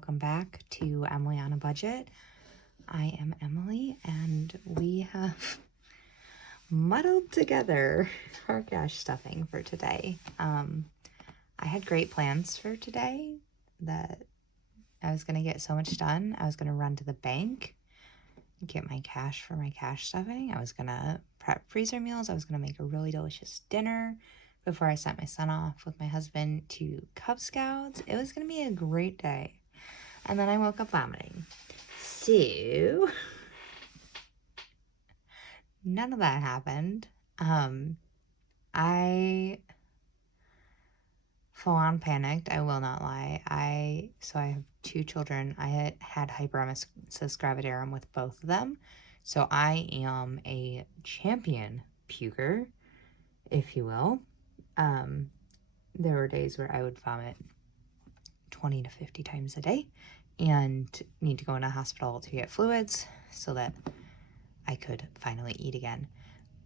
welcome back to Emily on a Budget. I am Emily, and we have muddled together our cash stuffing for today. I had great plans for today that I was going to get so much done. I was going to run to the bank, get my cash for my cash stuffing. I was going to prep freezer meals. I was going to make a really delicious dinner before I sent my son off with my husband to Cub Scouts. It was going to be a great day. And then I woke up vomiting. So, none of that happened. I full on panicked. I will not lie. I have 2 children. I had hyperemesis gravidarum with both of them. So I am a champion puker, if you will. There were days where I would vomit 20 to 50 times a day and need to go in a hospital to get fluids so that I could finally eat again.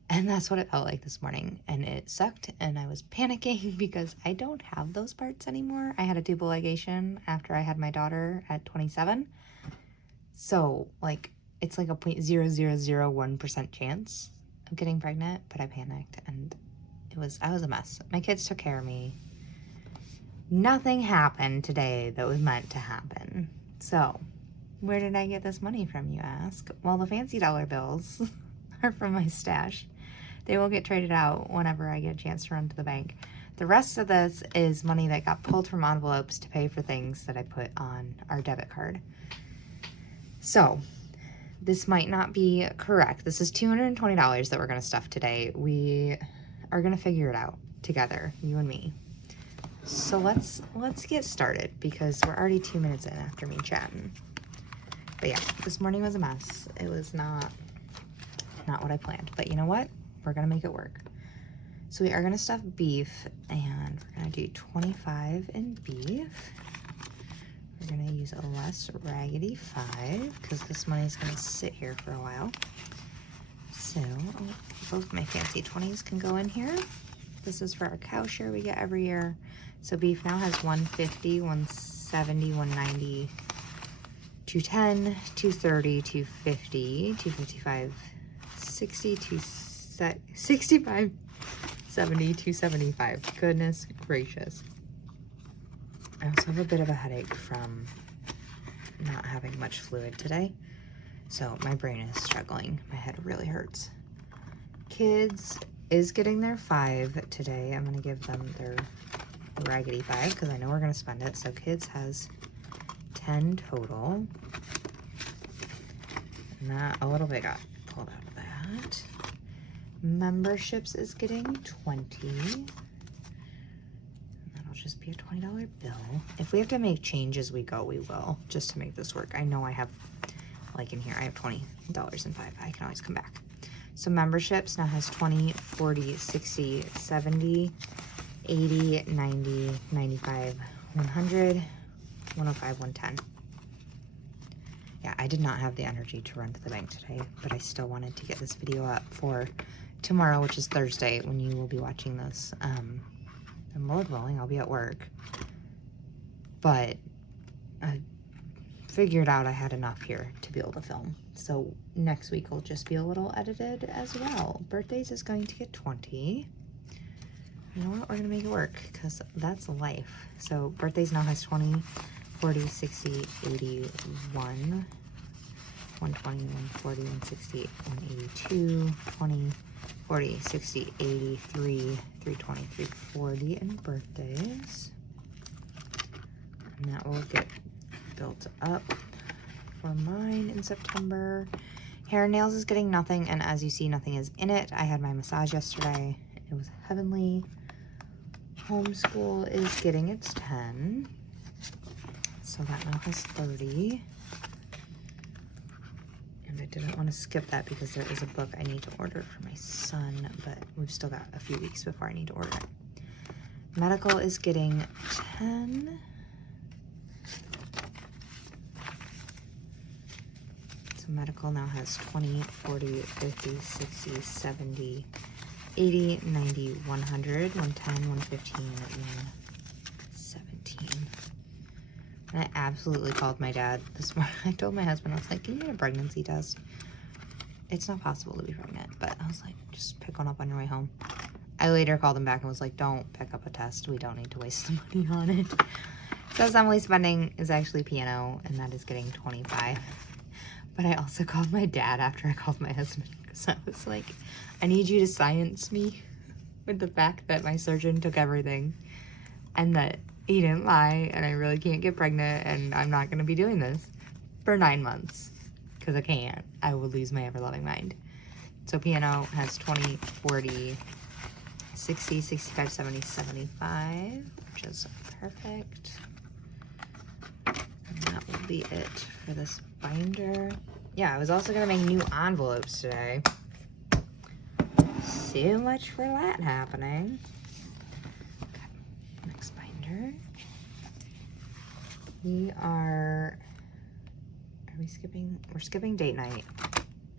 And that's what it felt like this morning. And it sucked, and I was panicking because I don't have those parts anymore. I had a tubal ligation after I had my daughter at 27. So, it's like a 0.0001% chance of getting pregnant, but I panicked, and I was a mess. My kids took care of me. Nothing happened today that was meant to happen. So, where did I get this money from, you ask? Well, the fancy dollar bills are from my stash. They will get traded out whenever I get a chance to run to the bank. The rest of this is money that got pulled from envelopes to pay for things that I put on our debit card. So, this might not be correct. This is $220 that we're going to stuff today. We are going to figure it out together, you and me. So let's get started, because we're already 2 minutes in after me chatting. But yeah, this morning was a mess. It was not what I planned. But you know what? We're going to make it work. So we are going to stuff beef, and we're going to do 25 in beef. We're going to use a less raggedy 5 because this money's going to sit here for a while. So both my fancy 20s can go in here. This is for our cow share we get every year. So beef now has 150, 170, 190, 210, 230, 250, 255, 60, 65, 70, 275. Goodness gracious. I also have a bit of a headache from not having much fluid today. So my brain is struggling. My head really hurts. Kids is getting their 5 today. I'm going to give them their raggedy 5 because I know we're going to spend it. So kids has 10 total. And that a little bit got pulled out of that. Memberships is getting 20. That'll just be a $20 bill. If we have to make change as we go, we will, just to make this work. I know I have, in here, I have $20 and 5. I can always come back. So memberships now has 20, 40, 60, 70, 80, 90, 95, 100, 105, 110. Yeah, I did not have the energy to run to the bank today, but I still wanted to get this video up for tomorrow, which is Thursday, when you will be watching this. And Lord willing, I'll be at work. But I figured out I had enough here to be able to film. So next week will just be a little edited as well. Birthdays is going to get 20. You know what? We're going to make it work because that's life. So birthdays now has 20, 40, 60, 81, 120, 140, 160, 182, 20, 40, 60, 83, 320, 340 in birthdays. And that will get built up for mine in September. Hair and nails is getting nothing, and as you see, nothing is in it. I had my massage yesterday. It was heavenly. Homeschool is getting its 10. So that now has 30. And I didn't want to skip that because there is a book I need to order for my son, but we've still got a few weeks before I need to order it. Medical is getting 10. So medical now has 20, 40, 50, 60, 70, 80, 90, 100, 110, 115, 117. And I absolutely called my dad this morning. I told my husband, I was like, can you get a pregnancy test? It's not possible to be pregnant, but I was like, just pick one up on your way home. I later called him back and was like, don't pick up a test. We don't need to waste the money on it. So Emily's spending is actually piano, and that is getting 25. But I also called my dad after I called my husband because I was like, I need you to science me with the fact that my surgeon took everything and that he didn't lie and I really can't get pregnant and I'm not going to be doing this for 9 months because I can't. I will lose my ever-loving mind. So piano has 20, 40, 60, 65, 70, 75, which is perfect. And that will be it for this binder. Yeah, I was also going to make new envelopes today. So much for that happening. Okay, next binder. Are we skipping? We're skipping date night.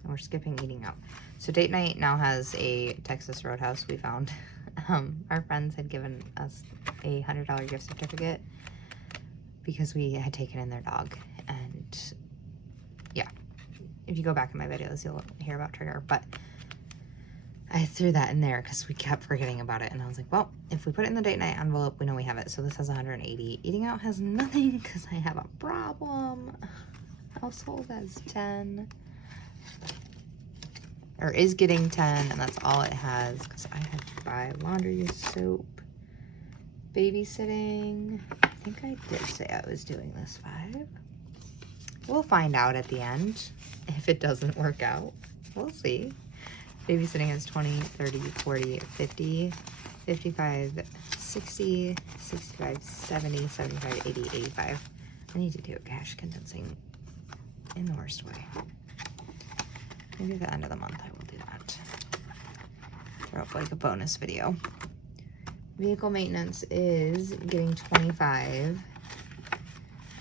And we're skipping eating out. So date night now has a Texas Roadhouse we found. Our friends had given us a $100 gift certificate because we had taken in their dog. And yeah, if you go back in my videos, you'll hear about Trigger. But I threw that in there because we kept forgetting about it. And I was like, well, if we put it in the date night envelope, we know we have it. So this has 180. Eating out has nothing because I have a problem. Household has 10. Or is getting 10, and that's all it has because I had to buy laundry soap. Babysitting, I think I did say I was doing this 5. We'll find out at the end if it doesn't work out. We'll see. Babysitting is 20, 30, 40, 50, 55, 60, 65, 70, 75, 80, 85. I need to do a cash condensing in the worst way. Maybe at the end of the month I will do that. Throw up like a bonus video. Vehicle maintenance is getting 25.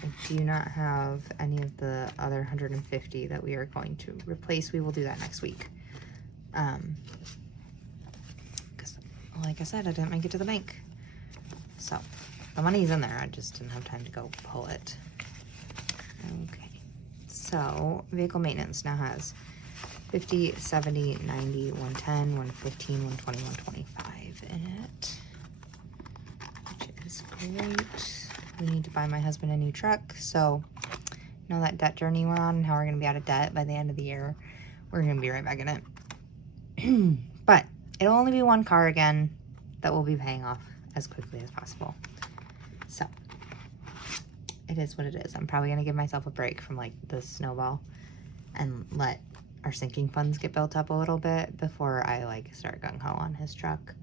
I do not have any of the other 150 that we are going to replace. We will do that next week. Because, like I said, I didn't make it to the bank. So, the money's in there. I just didn't have time to go pull it. Okay. So, vehicle maintenance now has 50, 70, 90, 110, 115, 120, 125 in it. Which is great. We need to buy my husband a new truck. So, you know that debt journey we're on and how we're going to be out of debt by the end of the year. We're going to be right back in it. But it'll only be one car again that we'll be paying off as quickly as possible. So, it is what it is. I'm probably going to give myself a break from like the snowball and let our sinking funds get built up a little bit before I like start gung-ho on his truck.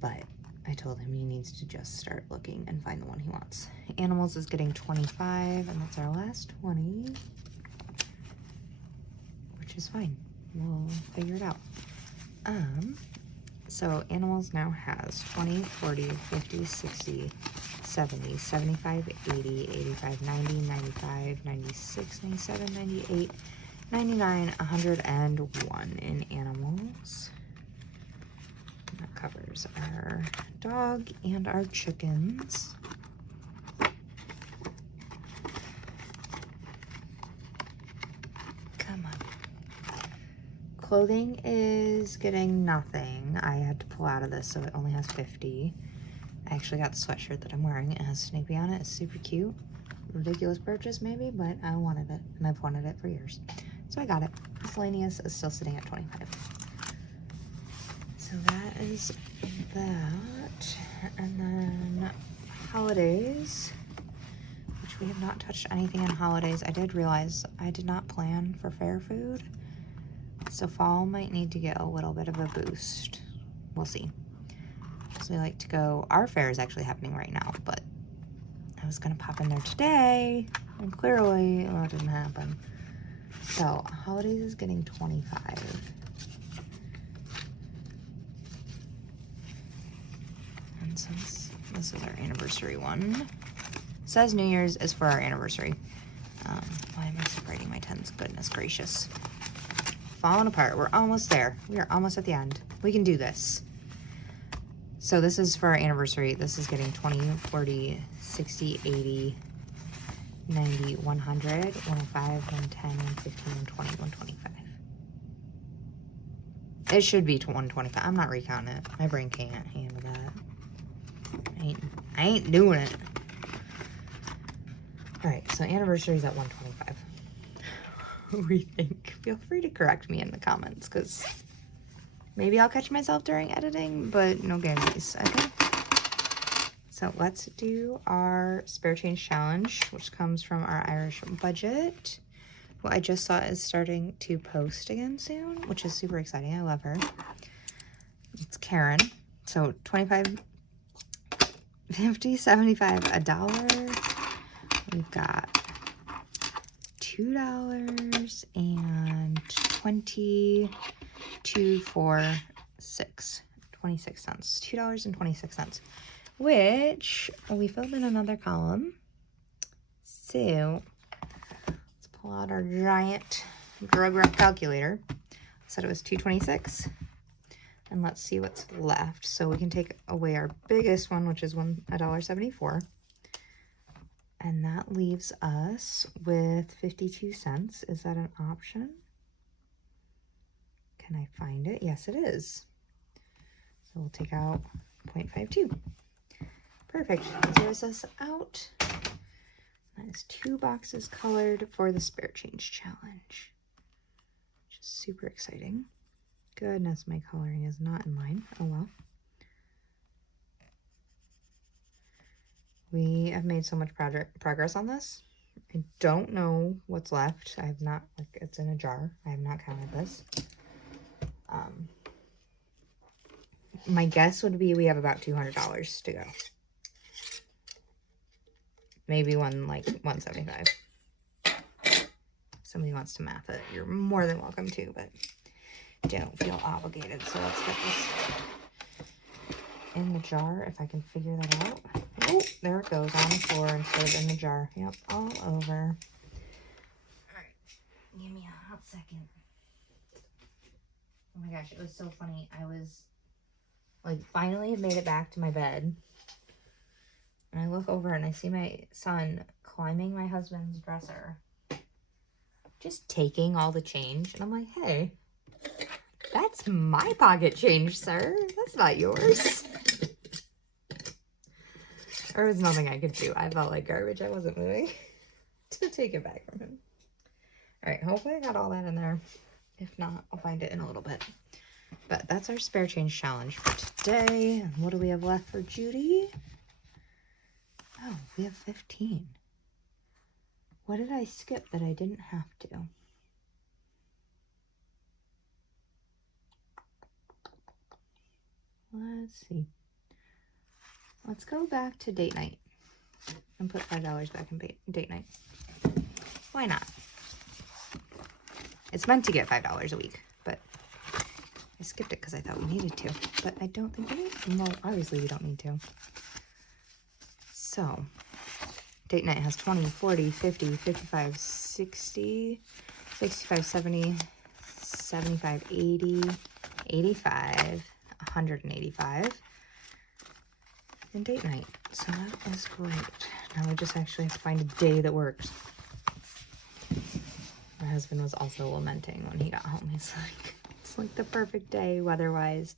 But I told him he needs to just start looking and find the one he wants. Animals is getting 25, and that's our last 20, which is fine. We'll figure it out. So animals now has 20, 40, 50, 60, 70, 75, 80, 85, 90, 95, 96, 97, 98, 99, 101 in animals. And that covers our dog and our chickens. Come on. Clothing is getting nothing. I had to pull out of this, so it only has 50. I actually got the sweatshirt that I'm wearing. It has Snoopy on it. It's super cute. Ridiculous purchase maybe, but I wanted it, and I've wanted it for years. So I got it. Miscellaneous is still sitting at 25. So that is that. And then holidays, which we have not touched anything in holidays. I did realize I did not plan for fair food. So fall might need to get a little bit of a boost. We'll see. So we like to go, our fair is actually happening right now, but I was gonna pop in there today, and clearly that didn't happen. So holidays is getting 25. And since this is our anniversary one, it says New Year's is for our anniversary. Why am I separating my 10s? Goodness gracious. Falling apart. We're almost there. We are almost at the end. We can do this. So this is for our anniversary. This is getting 20, 40, 60, 80, 90, 100, 105, 110, 115, 120, 125. It should be 125. I'm not recounting it. My brain can't handle that. I ain't doing it. Alright, so anniversary's at 125. What do we think? Feel free to correct me in the comments, because maybe I'll catch myself during editing, but no guarantees, okay? So let's do our spare change challenge, which comes from our Irish budget. Who I just saw is starting to post again soon, which is super exciting. I love her. It's Karen. So 25, 50, 75, $1. We've got $2 and 22 for 6, 26 cents. $2.26, which we filled in another column. So let's pull out our giant drug rep calculator. Said it was 226. And let's see what's left. So we can take away our biggest one, which is $1.74. And that leaves us with 52 cents. Is that an option? Can I find it? Yes, it is. So we'll take out 0.52. Perfect. Zeroes us out. That is 2 boxes colored for the spare change challenge, which is super exciting. Goodness, my coloring is not in line. Oh well. We have made so much progress on this. I don't know what's left. I have not, like, it's in a jar. I have not counted this. My guess would be we have about $200 to go. Maybe like 175. Somebody wants to math it, you're more than welcome to, but don't feel obligated. So let's get this in the jar if I can figure that out. Oh, there it goes on the floor instead of in the jar. Yep, all over. All right, give me a hot second. Oh my gosh, it was so funny. I was like finally made it back to my bed, and I look over and I see my son climbing my husband's dresser, just taking all the change, and I'm like, hey, that's my pocket change, sir. That's not yours. There was nothing I could do. I felt like garbage. I wasn't moving to take it back from him. All right, hopefully I got all that in there. If not, I'll find it in a little bit. But that's our spare change challenge for today. And what do we have left for Judy? Oh, we have 15. What did I skip that I didn't have to? Let's see. Let's go back to date night and put $5 back in date night. Why not? It's meant to get $5 a week, but I skipped it because I thought we needed to, but I don't think we need to. Well, obviously we don't need to. So, date night has 20, 40, 50, 55, 60, 65, 70, 75, 80, 85, 185. And date night. So that is great. Now we just actually have to find a day that works. My husband was also lamenting when he got home. He's like, it's like the perfect day weather-wise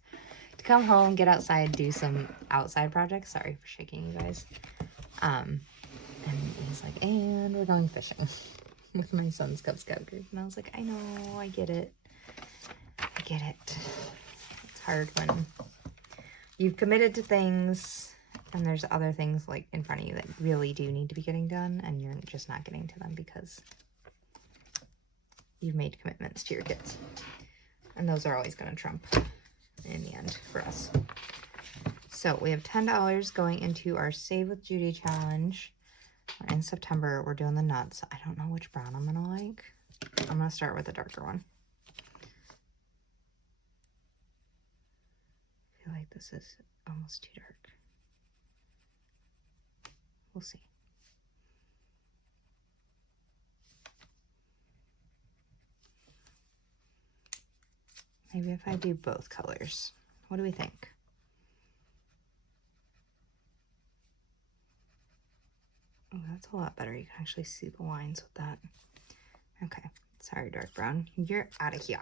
to come home, get outside, do some outside projects. Sorry for shaking you guys. And he's like, and we're going fishing with my son's Cub Scout group. And I was like, I know, I get it. I get it. It's hard when you've committed to things and there's other things like in front of you that really do need to be getting done, and you're just not getting to them because you've made commitments to your kids. And those are always going to trump in the end for us. So we have $10 going into our Save with Judy challenge. In September, we're doing the nuts. I don't know which brown I'm going to like. I'm going to start with the darker one. I feel like this is almost too dark. We'll see. Maybe if I do both colors. What do we think? Oh, that's a lot better. You can actually see the lines with that. Okay, sorry, dark brown. You're out of here.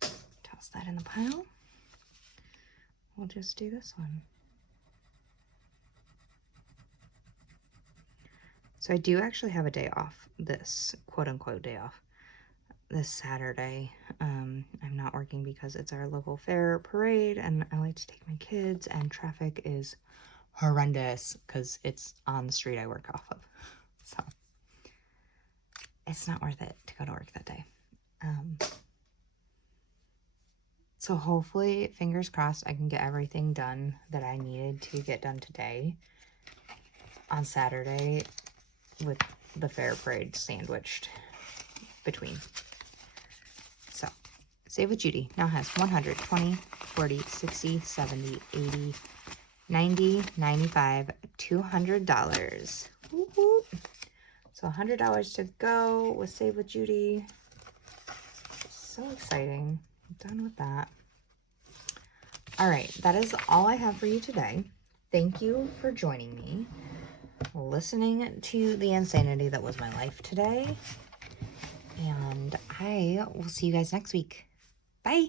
Toss that in the pile. We'll just do this one. So I do actually have a day off, this quote-unquote day off, this Saturday. I'm not working because it's our local fair parade, and I like to take my kids, and traffic is horrendous because it's on the street I work off of. So it's not worth it to go to work that day. So hopefully, fingers crossed, I can get everything done that I needed to get done today on Saturday with the fair parade sandwiched between. So, Save with Judy now has 100, 20, 40, 60, 70, 80, 90, 95, $200. Woo-hoo. So $100 to go with Save with Judy. So exciting. I'm done with that. All right, that is all I have for you today. Thank you for joining me, listening to the insanity that was my life today. And I will see you guys next week. Bye.